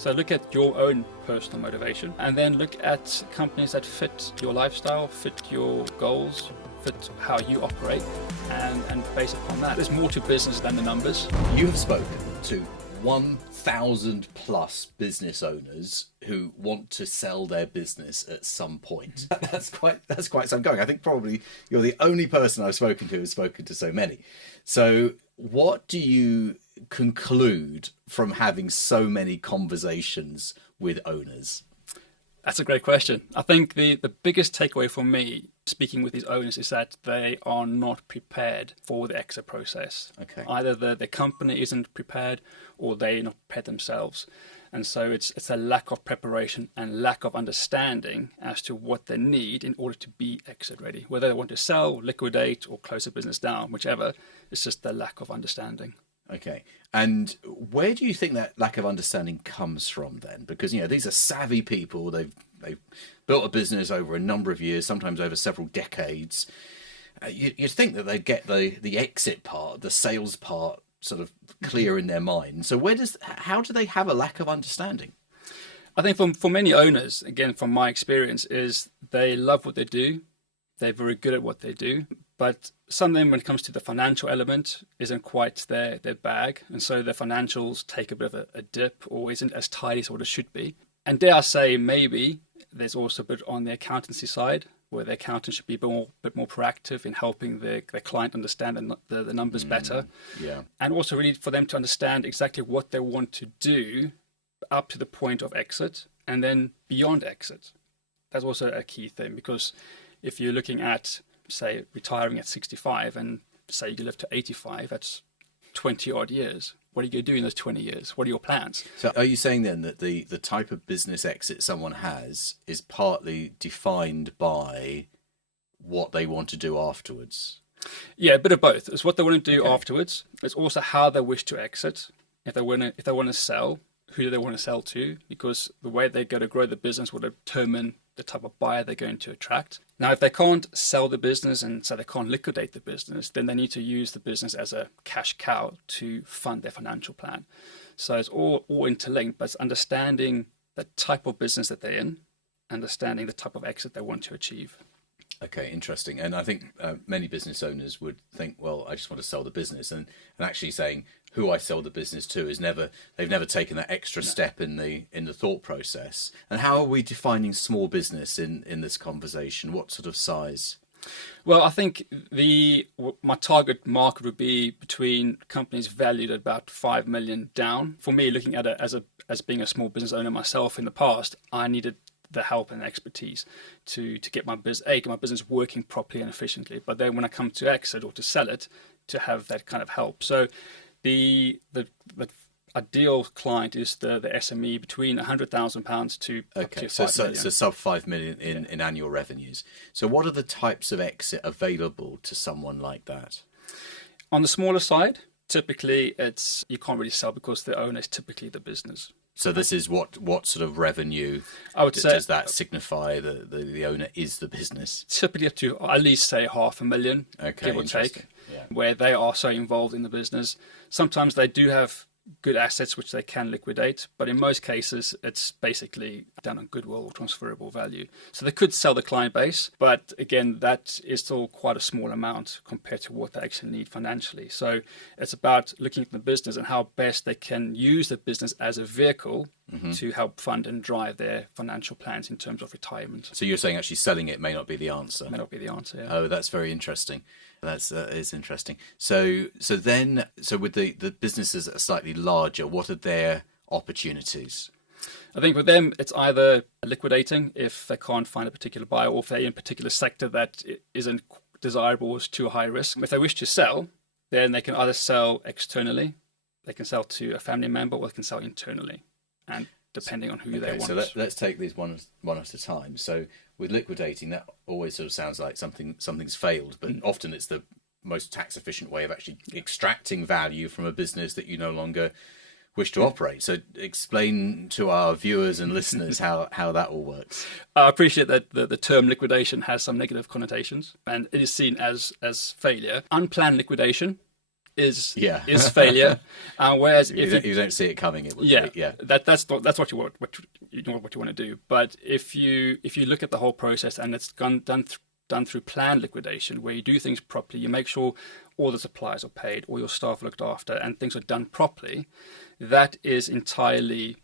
So look at your own personal motivation, and then look at companies that fit your lifestyle, fit your goals, fit how you operate, and based upon that. There's more to business than the numbers. You have spoken to 1,000 plus business owners who want to sell their business at some point. That's quite some going. I think probably you're the only person I've spoken to who's spoken to so many. So what do you conclude from having so many conversations with owners? That's a great question. I think the biggest takeaway for me speaking with these owners is that they are not prepared for the exit process. Okay. Either the company isn't prepared or they're not prepared themselves. And so it's a lack of preparation and lack of understanding as to what they need in order to be exit ready. Whether they want to sell, liquidate, or close the business down, whichever, it's just the lack of understanding. Okay. And where do you think that lack of understanding comes from then? Because, these are savvy people. They've built a business over a number of years, sometimes over several decades. You'd think that they'd get the exit part, the sales part sort of clear in their mind. So how do they have a lack of understanding? I think for many owners, again, from my experience, is they love what they do. They're very good at what they do. But some of them, when it comes to the financial element, isn't quite their bag. And so their financials take a bit of a dip or isn't as tidy as what it should be. And dare I say, maybe there's also a bit on the accountancy side where the accountant should be a bit more proactive in helping their client understand the numbers better. Yeah. And also really for them to understand exactly what they want to do up to the point of exit and then beyond exit. That's also a key thing, because if you're looking at, say, retiring at 65 and say you live to 85, that's 20 odd years. What are you going to do in those 20 years? What are your plans? So are you saying then that the type of business exit someone has is partly defined by what they want to do afterwards? Yeah, a bit of both. It's what they want to do afterwards. It's also how they wish to exit. If they want to sell, who do they want to sell to? Because the way they're going to grow the business will determine the type of buyer they're going to attract. Now, if they can't sell the business and so they can't liquidate the business, then they need to use the business as a cash cow to fund their financial plan. So it's all interlinked, but it's understanding the type of business that they're in, understanding the type of exit they want to achieve. Okay, interesting. And I think many business owners would think, well, I just want to sell the business, and actually saying who I sell the business to they've never taken that extra step in the thought process. And how are we defining small business in this conversation? What sort of size? Well, I think my target market would be between companies valued at about 5 million down. For me, looking at it as being a small business owner myself in the past, I needed the help and expertise to get my business working properly and efficiently. But then when I come to exit or to sell it, to have that kind of help. So the ideal client is the SME between £100,000 to up to 5 million. So sub 5 million in annual revenues. So what are the types of exit available to someone like that? On the smaller side, typically you can't really sell because the owner is typically the business. So this is what sort of revenue I would say, does that signify the owner is the business? Typically up to at least say £500,000, give or take, where they are so involved in the business. Sometimes they do have good assets which they can liquidate, but in most cases it's basically done on goodwill or transferable value. So they could sell the client base, but again, that is still quite a small amount compared to what they actually need financially. So it's about looking at the business and how best they can use the business as a vehicle to help fund and drive their financial plans in terms of retirement. So you're saying actually selling it may not be the answer? May not be the answer, yeah. Oh, that's very interesting. That is interesting. So with the businesses that are slightly larger, what are their opportunities? I think with them, it's either liquidating if they can't find a particular buyer, or if they're in a particular sector that isn't desirable or is too high risk. If they wish to sell, then they can either sell externally, they can sell to a family member, or they can sell internally, and depending on who they want. So let's take these one at a time. So with liquidating, that always sort of sounds like something's failed, but often it's the most tax efficient way of actually extracting value from a business that you no longer wish to operate. So explain to our viewers and listeners how that all works. I appreciate that the term liquidation has some negative connotations and it is seen as failure. Unplanned liquidation is failure. Whereas if you don't see it coming, it would be, that's what you want. What you want to do. But if you look at the whole process and it's done through planned liquidation, where you do things properly, you make sure all the suppliers are paid, all your staff are looked after, and things are done properly, that is entirely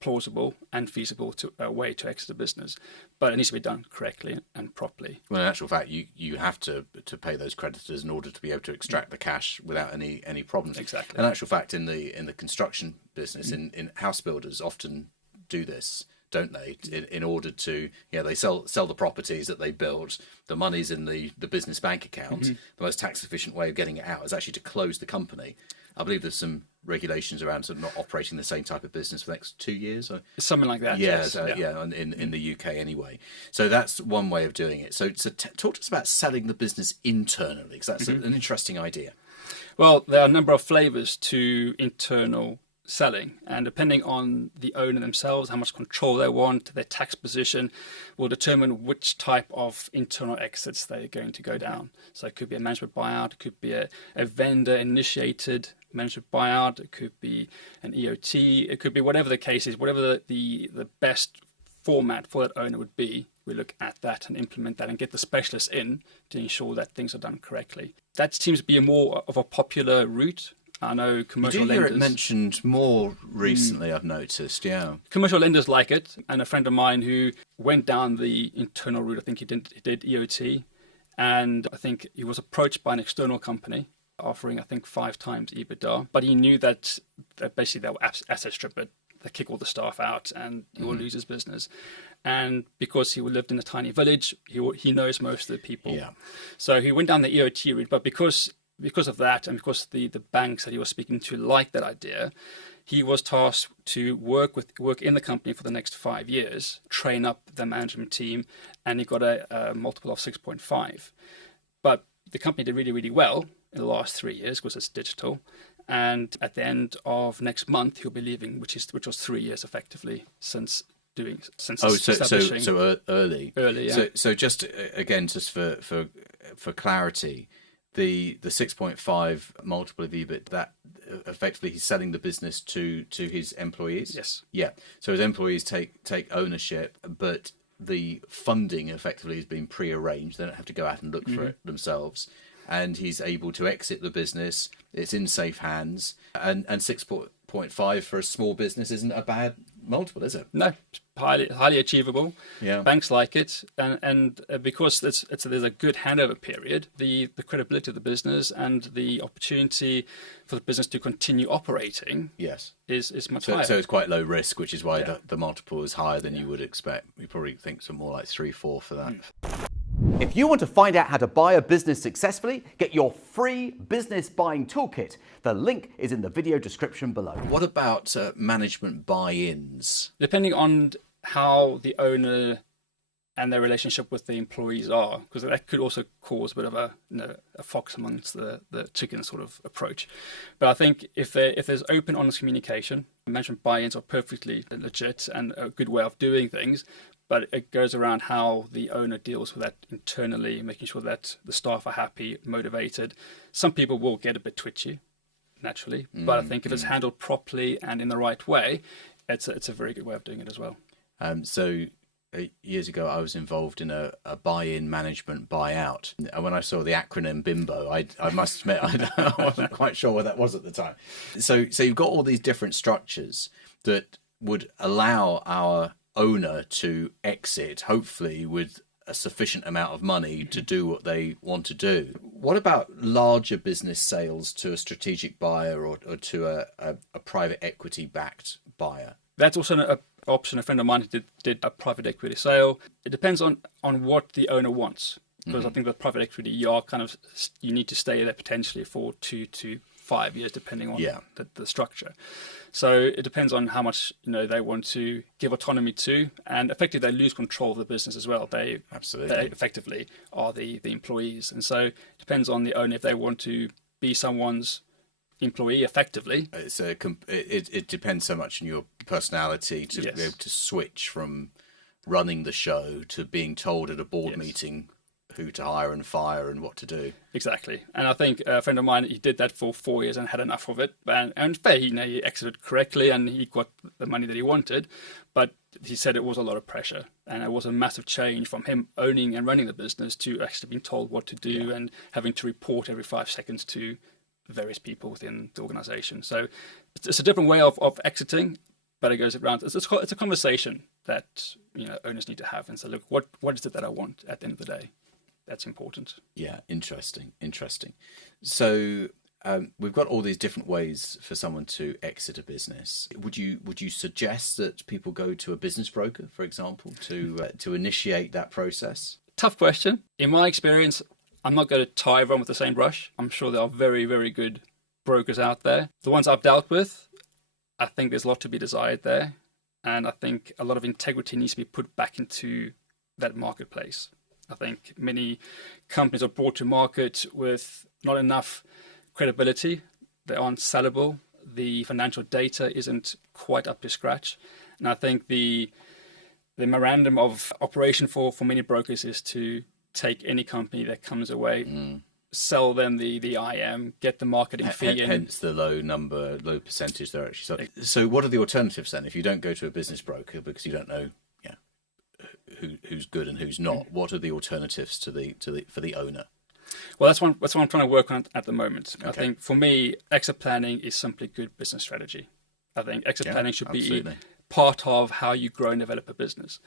plausible and feasible to a way to exit a business, but it needs to be done correctly and properly. Well, in actual fact, you have to pay those creditors in order to be able to extract the cash without any problems. Exactly. In actual fact, in the construction business, in house builders often do this, don't they? In order to, they sell the properties that they built. The money's in the business bank account. The most tax efficient way of getting it out is actually to close the company. I believe there's some regulations around sort of not operating the same type of business for the next 2 years. Something like that. In the UK anyway. So that's one way of doing it. So talk to us about selling the business internally, because that's an interesting idea. Well, there are a number of flavors to internal selling, and depending on the owner themselves, how much control they want, their tax position, will determine which type of internal exits they're going to go down. So it could be a management buyout, it could be a vendor initiated management buyout, it could be an EOT, it could be whatever the case is, whatever the best format for that owner would be. We look at that and implement that and get the specialists in to ensure that things are done correctly. That seems to be more of a popular route. I know commercial lenders... You do hear it mentioned more recently, I've noticed, Commercial lenders like it, and a friend of mine who went down the internal route, I think he did EOT, and I think he was approached by an external company offering, I think, 5 times EBITDA, but he knew that basically they were asset stripped. They kick all the staff out and he will lose his business. And because he lived in a tiny village, he knows most of the people. Yeah. So he went down the EOT route, but because of that, and because the banks that he was speaking to liked that idea, he was tasked to work in the company for the next 5 years, train up the management team, and he got a multiple of 6.5. But the company did really, really well in the last 3 years because it's digital. And at the end of next month, he'll be leaving, which was 3 years effectively since establishing. So early. Early, yeah. So just again, just for clarity, the 6.5 multiple of EBIT, that effectively he's selling the business to his employees. Yes. Yeah. So his employees take ownership, but the funding effectively has been pre-arranged. They don't have to go out and look for it themselves. And he's able to exit the business. It's in safe hands. And 6.5 for a small business isn't a bad multiple, is it? No, it's highly achievable. Yeah. Banks like it. And because there's a good handover period, the credibility of the business and the opportunity for the business to continue operating is much higher. So it's quite low risk, which is why the multiple is higher than you would expect. We probably think some more like 3-4 for that. If you want to find out how to buy a business successfully, get your free business buying toolkit. The link is in the video description below. What about management buy-ins? Depending on how the owner and their relationship with the employees are, because that could also cause a bit of a fox amongst the chicken sort of approach. But I think if there's open, honest communication, management buy-ins are perfectly legit and a good way of doing things. But it goes around how the owner deals with that internally, making sure that the staff are happy, motivated. Some people will get a bit twitchy, naturally. But I think if it's handled properly and in the right way, it's a very good way of doing it as well. So years ago, I was involved in a buy-in management buyout. And when I saw the acronym BIMBO, I must admit, I wasn't quite sure what that was at the time. So you've got all these different structures that would allow our owner to exit, hopefully with a sufficient amount of money to do what they want to do. What about larger business sales to a strategic buyer or to a private equity backed buyer? That's also an option. A friend of mine did a private equity sale. It depends on what the owner wants, because I think with private equity you need to stay there potentially for 2 to 5 years, depending on the structure. So it depends on how much they want to give autonomy to, and effectively they lose control of the business as well. They effectively are the employees, and so it depends on the owner if they want to be someone's employee effectively. It depends so much on your personality to be able to switch from running the show to being told at a board meeting who to hire and fire and what to do. Exactly. And I think a friend of mine, he did that for 4 years and had enough of it. And fair, he exited correctly and he got the money that he wanted. But he said it was a lot of pressure, and it was a massive change from him owning and running the business to actually being told what to do and having to report every 5 seconds to various people within the organization. So it's a different way of exiting, but it goes around. It's a conversation that owners need to have and say, look, what is it that I want at the end of the day? That's important. Yeah, interesting. So we've got all these different ways for someone to exit a business. Would you suggest that people go to a business broker, for example, to initiate that process? Tough question. In my experience, I'm not going to tie everyone with the same brush. I'm sure there are very, very good brokers out there. The ones I've dealt with, I think there's a lot to be desired there. And I think a lot of integrity needs to be put back into that marketplace. I think many companies are brought to market with not enough credibility. They aren't sellable. The financial data isn't quite up to scratch. And I think the memorandum of operation for many brokers is to take any company that comes away, sell them the IM, get the marketing fee in. Hence the low percentage they're actually. So what are the alternatives then? If you don't go to a business broker because you don't know who's good and who's not, what are the alternatives for the owner? Well, that's what I'm trying to work on at the moment. Okay. I think for me, exit planning is simply good business strategy. I think exit planning should be part of how you grow and develop a business.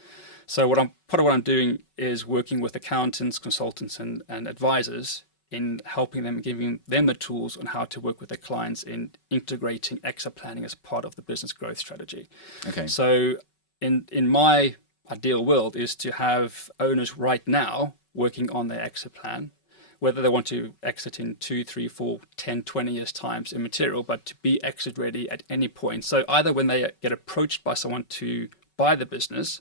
So part of what I'm doing is working with accountants, consultants, and advisors in helping them, giving them the tools on how to work with their clients in integrating exit planning as part of the business growth strategy. Okay. So in my ideal world is to have owners right now working on their exit plan, whether they want to exit in 2, 3, 4, 10, 20 years times immaterial, but to be exit ready at any point. So either when they get approached by someone to buy the business,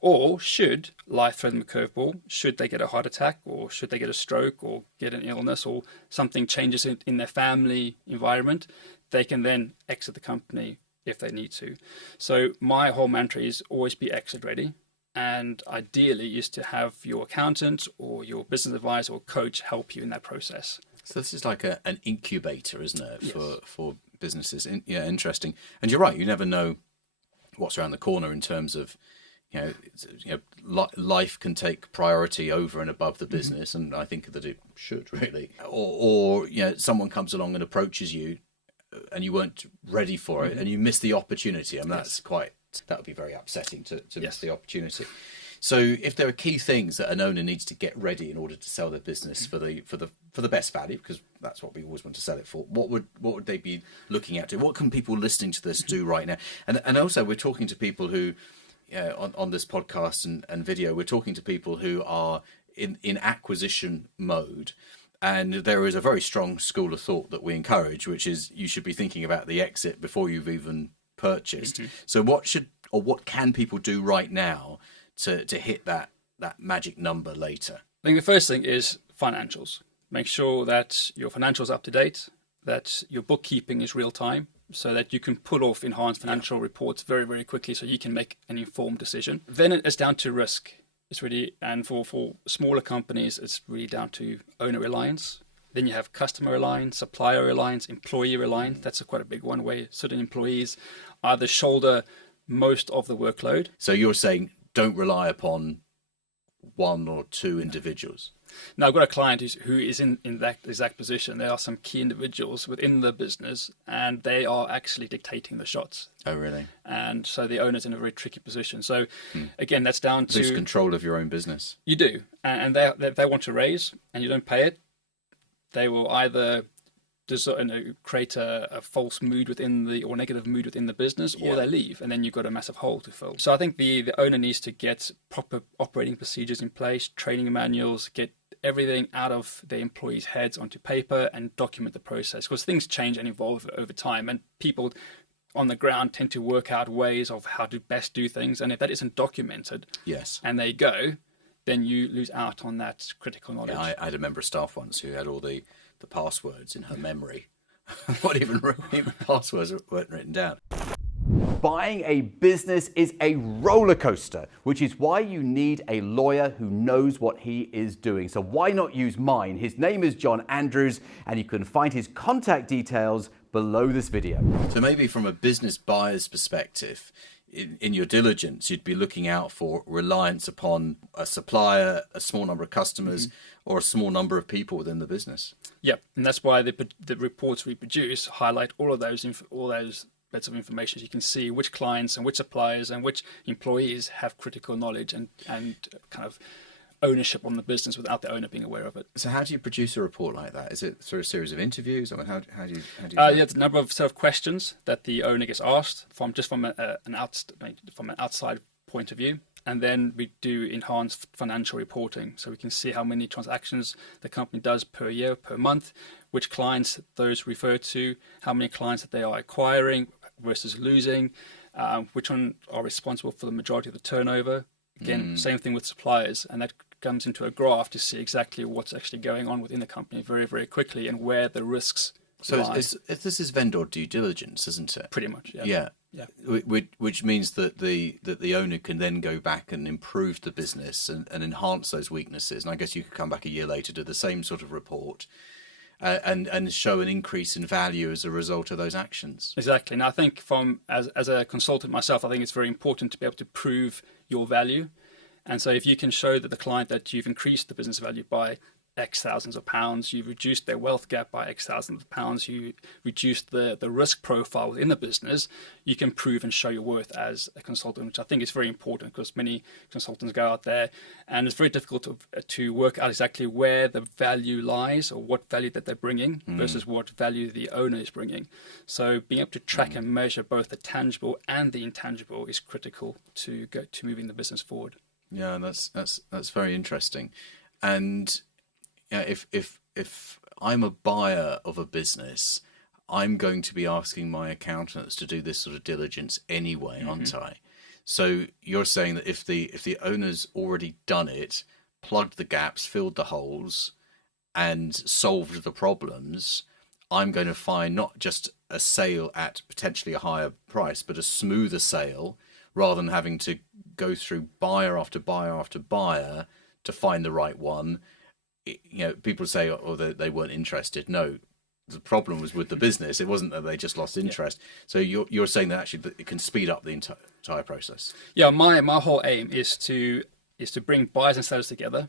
or should life throw them a curveball, should they get a heart attack, or should they get a stroke, or get an illness, or something changes in their family environment, they can then exit the company if they need to. So my whole mantra is always be exit ready. And ideally is to have your accountant or your business advisor or coach help you in that process. So this is like an incubator, isn't it, yes, for businesses? Interesting. And you're right, you never know what's around the corner in terms of, life can take priority over and above the business, and I think that it should really. Or someone comes along and approaches you, and you weren't ready for it, and you miss the opportunity. I mean, that would be very upsetting to miss the opportunity. So if there are key things that an owner needs to get ready in order to sell their business for the best value, because that's what we always want to sell it for, what would they be looking at? What can people listening to this do right now? And also we're talking to people who, on this podcast and video, we're talking to people who are in acquisition mode. And there is a very strong school of thought that we encourage, which is you should be thinking about the exit before you've even purchased. Mm-hmm. So what can people do right now to hit that magic number later? I think the first thing is financials. Make sure that your financials are up to date, that your bookkeeping is real time, so that you can pull off enhanced financial reports very, very quickly so you can make an informed decision. Then it's down to risk. It's really, and for smaller companies, it's really down to owner reliance. Then you have customer reliance, supplier reliance, employee reliance. That's quite a big one where certain employees either shoulder most of the workload. So you're saying don't rely upon one or two individuals? Now, I've got a client who is in that exact position. There are some key individuals within the business, and they are actually dictating the shots. Oh, really? And so the owner's in a very tricky position. So, again, that's down to... lose control of your own business. You do. And they want to raise, and you don't pay it. They will either create a false mood or negative mood within the business, or they leave, and then you've got a massive hole to fill. So I think the owner needs to get proper operating procedures in place, training manuals, get everything out of the employees' heads onto paper and document the process, because things change and evolve over time, and people on the ground tend to work out ways of how to best do things, and if that isn't documented, and they go, then you lose out on that critical knowledge. Yeah, I had a member of staff once who had all the passwords in her memory. Not even passwords weren't written down. Buying a business is a roller coaster, which is why you need a lawyer who knows what he is doing. So why not use mine? His name is John Andrews, and you can find his contact details below this video. So maybe from a business buyer's perspective, in your diligence, you'd be looking out for reliance upon a supplier, a small number of customers, or a small number of people within the business. Yep, and that's why the reports we produce highlight all those bits of information. You can see which clients and which suppliers and which employees have critical knowledge and kind of ownership on the business without the owner being aware of it. So how do you produce a report like that? Is it through a series of interviews? I mean, how do you yeah, the number of sort of questions that the owner gets asked from an outside point of view. And then we do enhanced financial reporting, so we can see how many transactions the company does per year, per month, which clients those refer to, how many clients that they are acquiring versus losing, which one are responsible for the majority of the turnover. Again, same thing with suppliers, and that comes into a graph to see exactly what's actually going on within the company very, very quickly and where the risks lie. This is vendor due diligence, isn't it? Pretty much, yeah. Yeah. Which means that the owner can then go back and improve the business and enhance those weaknesses. And I guess you could come back a year later, do the same sort of report, and show an increase in value as a result of those actions. Exactly. And I think as a consultant myself, I think it's very important to be able to prove your value. And so if you can show that the client that you've increased the business value by X thousands of pounds, you've reduced their wealth gap by X thousands of pounds, you reduced the risk profile within the business, you can prove and show your worth as a consultant, which I think is very important because many consultants go out there and it's very difficult to work out exactly where the value lies or what value that they're bringing versus what value the owner is bringing. So being able to track and measure both the tangible and the intangible is critical to moving the business forward. Yeah, that's very interesting. And yeah, if I'm a buyer of a business, I'm going to be asking my accountants to do this sort of diligence anyway, aren't I? So you're saying that if the owner's already done it, plugged the gaps, filled the holes, and solved the problems, I'm going to find not just a sale at potentially a higher price, but a smoother sale, rather than having to go through buyer after buyer after buyer to find the right one. You know, people say, oh, they weren't interested. No, the problem was with the business. It wasn't that they just lost interest. So you're saying that actually that it can speed up the entire process. Yeah, my whole aim is to bring buyers and sellers together.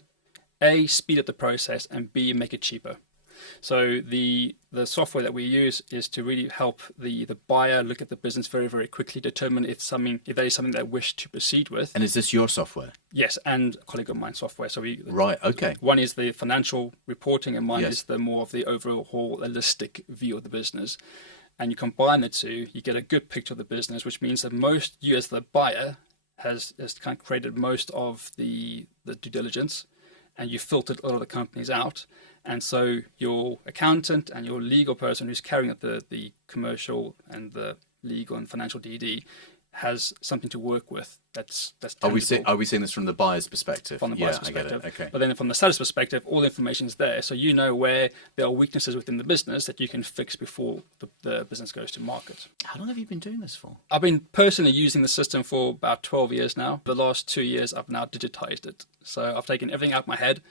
A, speed up the process, and B, make it cheaper. So the software that we use is to really help the buyer look at the business very, very quickly, determine if there is something they wish to proceed with. And is this your software? Yes, and a colleague of mine software. So right, okay. One is the financial reporting, and mine is the more of the overall holistic view of the business. And you combine the two, you get a good picture of the business, which means that you as the buyer has kind of created most of the due diligence, and you filtered a lot of the companies out. And so your accountant and your legal person who's carrying out the commercial and the legal and financial DD has something to work with. That's tangible. Are we seeing this from the buyer's perspective? From the buyer's perspective. I get it. Okay. But then from the seller's perspective, all the information is there. So you know where there are weaknesses within the business that you can fix before the business goes to market. How long have you been doing this for? I've been personally using the system for about 12 years now. The last 2 years, I've now digitized it. So I've taken everything out of my head,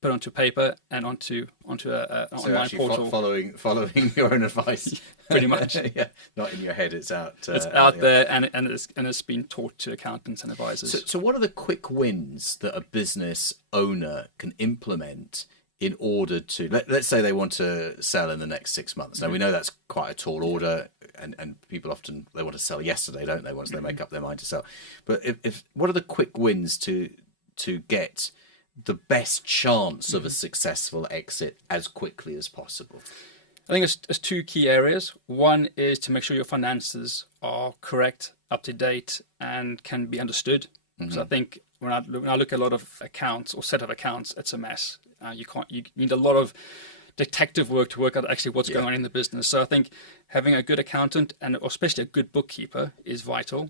put onto paper and onto an online portal. Following your own advice, pretty much. Yeah, not in your head. It's out. It's out there, and it's been taught to accountants and advisors. So, what are the quick wins that a business owner can implement in order to let's say they want to sell in the next 6 months? Now we know that's quite a tall order, and people often they want to sell yesterday, don't they? Once they make up their mind to sell. But if what are the quick wins to get the best chance of a successful exit as quickly as possible? I think there's two key areas. One is to make sure your finances are correct, up to date, and can be understood. Because I think when I look at a lot of accounts or set of accounts, it's a mess. You need a lot of detective work to work out actually what's going on in the business. So I think having a good accountant and especially a good bookkeeper is vital.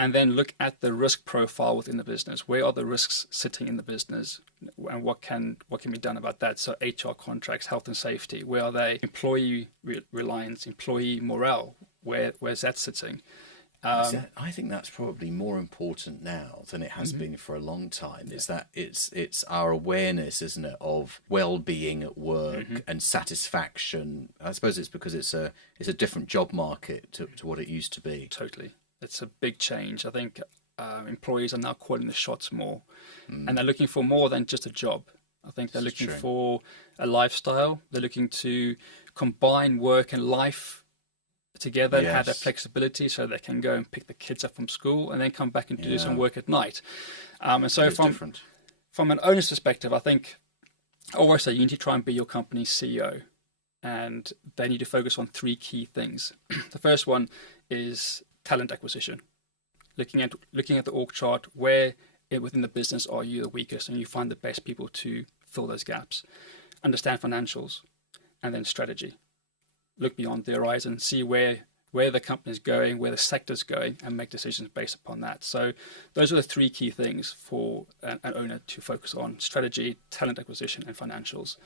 And then look at the risk profile within the business. Where are the risks sitting in the business, and what can be done about that? So HR contracts, health and safety. Where are they? Employee reliance, employee morale. Where's that sitting? I think that's probably more important now than it has been for a long time. Is that it's our awareness, isn't it, of well-being at work and satisfaction. I suppose it's because it's a different job market to what it used to be. Totally, it's a big change. I think employees are now calling the shots more, and they're looking for more than just a job. I think they're looking for a lifestyle. They're looking to combine work and life together and have that flexibility, so they can go and pick the kids up from school and then come back and do some work at night. And so from an owner's perspective, I think I always say you need to try and be your company's CEO, and they need to focus on 3 key things. The first one is talent acquisition. Looking at the org chart, where within the business are you the weakest, and you find the best people to fill those gaps. Understand financials, and then strategy. Look beyond the horizon, see where the company is going, where the sector's going, and make decisions based upon that. So those are the 3 key things for an owner to focus on: strategy, talent acquisition, and financials.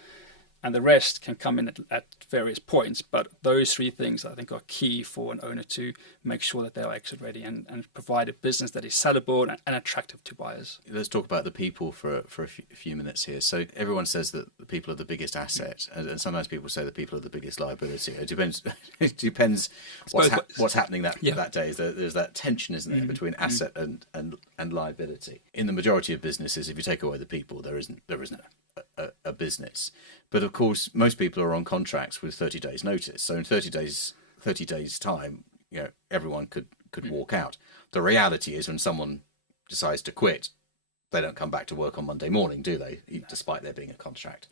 And the rest can come in at various points, but those 3 things I think are key for an owner to make sure that they are exit ready and provide a business that is sellable and attractive to buyers. Let's talk about the people for a few minutes here. So everyone says that the people are the biggest asset, and sometimes people say the people are the biggest liability. It depends. It depends what's happening that day. There's that tension, isn't there, between asset and liability. In the majority of businesses, if you take away the people, there isn't a business. But of course, most people are on contracts with 30 days notice. So in 30 days time, everyone could walk out. The reality is, when someone decides to quit, they don't come back to work on Monday morning, do they? Despite there being a contract.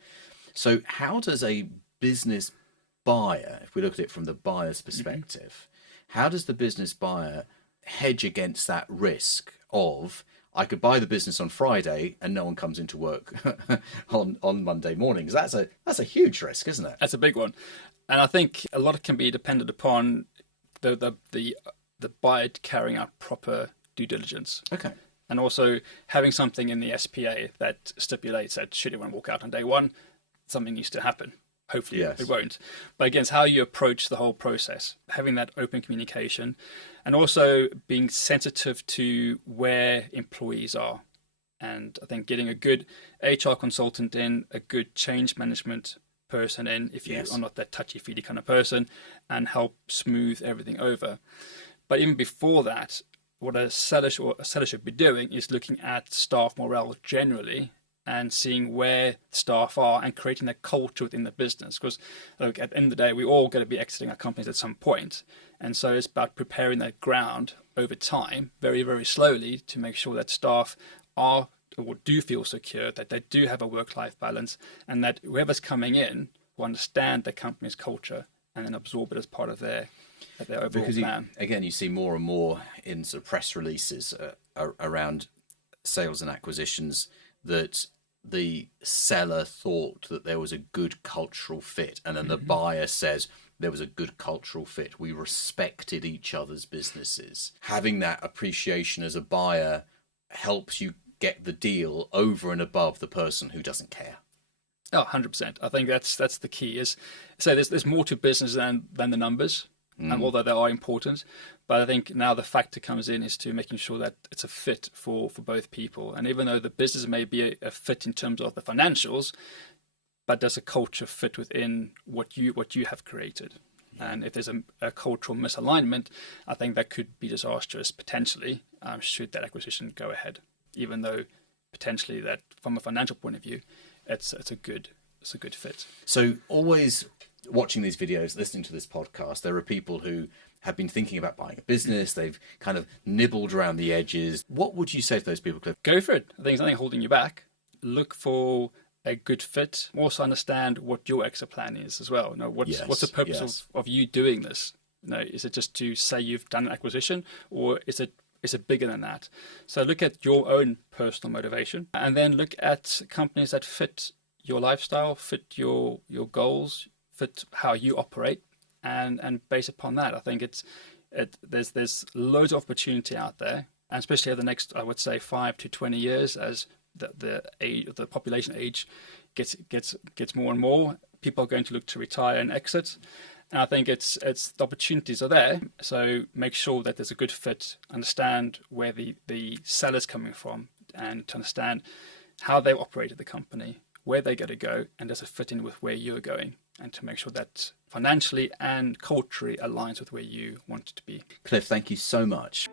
So how does a business buyer, if we look at it from the buyer's perspective, how does the business buyer hedge against that risk of, I could buy the business on Friday and no one comes into work on Monday mornings? That's a huge risk, isn't it? That's a big one, and I think a lot can be dependent upon the buyer carrying out proper due diligence. Okay. And also having something in the SPA that stipulates that should anyone walk out on day 1, something needs to happen. Hopefully it won't. But again, it's how you approach the whole process, having that open communication, and also being sensitive to where employees are. And I think getting a good HR consultant in, a good change management person in, if you are not that touchy-feely kind of person, and help smooth everything over. But even before that, what a seller should be doing is looking at staff morale generally, and seeing where staff are and creating that culture within the business. Because look, at the end of the day, we all got to be exiting our companies at some point. And so it's about preparing that ground over time, very, very slowly, to make sure that staff are or do feel secure, that they do have a work-life balance, and that whoever's coming in will understand the company's culture and then absorb it as part of their overall plan. Again, you see more and more in sort of press releases around sales and acquisitions that the seller thought that there was a good cultural fit, and then the buyer says there was a good cultural fit. We respected each other's businesses. Having that appreciation as a buyer helps you get the deal over and above the person who doesn't care. Oh, 100%. I think that's the key. There's more to business than the numbers, and although they are important. But I think now the factor comes in is to making sure that it's a fit for both people. And even though the business may be a fit in terms of the financials, but does a culture fit within what you have created? And if there's a cultural misalignment, I think that could be disastrous potentially, should that acquisition go ahead. Even though potentially that from a financial point of view, it's a good fit. So always watching these videos, listening to this podcast, there are people who have been thinking about buying a business. They've kind of nibbled around the edges. What would you say to those people, Cliff? Go for it. I think there's nothing holding you back. Look for a good fit. Also understand what your exit plan is as well. What's the purpose of you doing this? Is it just to say you've done an acquisition, or is it bigger than that? So look at your own personal motivation, and then look at companies that fit your lifestyle, fit your goals, fit how you operate, and based upon that, I think there's loads of opportunity out there, and especially over the next, I would say, 5 to 20 years, as the population age gets more and more, people are going to look to retire and exit, And I think it's the opportunities are there. So make sure that there's a good fit, understand where the seller's coming from, and to understand how they've operated the company, where they're going to go, and does it fit in with where you're going, and to make sure that financially and culturally aligns with where you want it to be. Cliff, thank you so much.